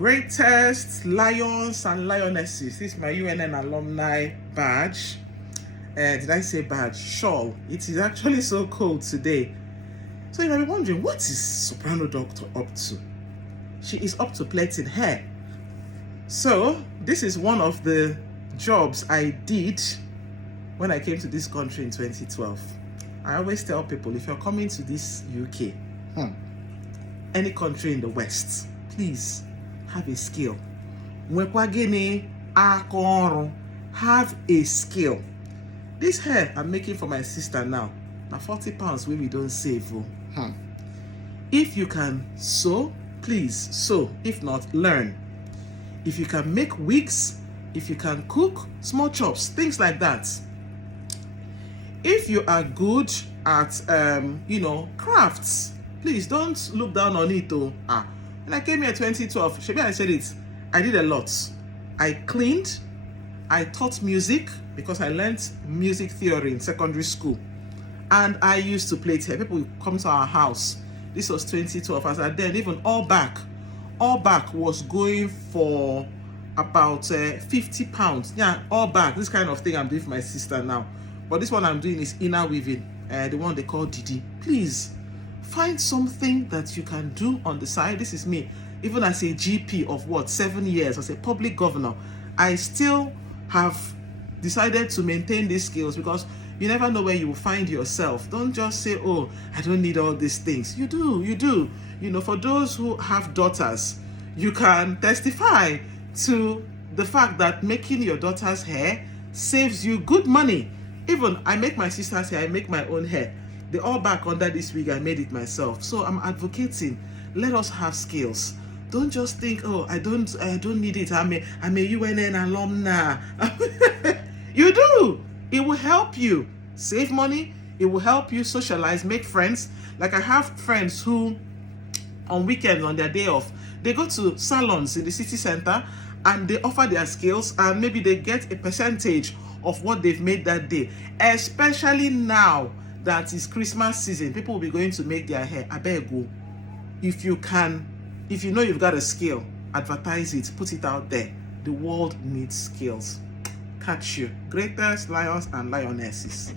Greatest lions and lionesses. This is my UNN alumni badge. Did I say badge? Shawl. It is actually so cold today. So you might be wondering, what is Soprano Doctor up to? She is up to plaiting hair. So this is one of the jobs I did when I came to this country in 2012. I always tell people, if you're coming to this UK, any country in the West, please have a skill. Have a skill. This hair I'm making for my sister now, now 40 pounds where we don't save. If you can sew, please sew. If not, learn. If you can make wigs, if you can cook, small chops, things like that. If you are good at crafts, please don't look down on it though. When I came here in 2012, Shebi, I said it, I did a lot. I cleaned, I taught music because I learned music theory in secondary school. And I used to plait hair. People would come to our house. This was 2012. As I then, even all back was going for about 50 pounds. Yeah, all back. This kind of thing I'm doing for my sister now. But this one I'm doing is inner weaving, the one they call Didi. Please find something that you can do on the side. This is me. Even as a GP of 7 years, as a public governor, I still have decided to maintain these skills because you never know where you will find yourself. Don't just say, oh, I don't need all these things. You do. You know, for those who have daughters, you can testify to the fact that making your daughter's hair saves you good money. Even I make my sister's hair, I make my own hair. They all back under this wig, I made it myself. So I'm advocating, let us have skills. Don't just think, oh, I don't need it. I'm a UNN alumna. You do. It will help you save money. It will help you socialize, make friends. Like I have friends who, on weekends, on their day off, they go to salons in the city center and they offer their skills and maybe they get a percentage of what they've made that day. Especially now that it's Christmas season, people will be going to make their hair. I beg you, if you know you've got a skill, advertise it, put it out there. The world needs skills. Catch you. Greatest lions and lionesses.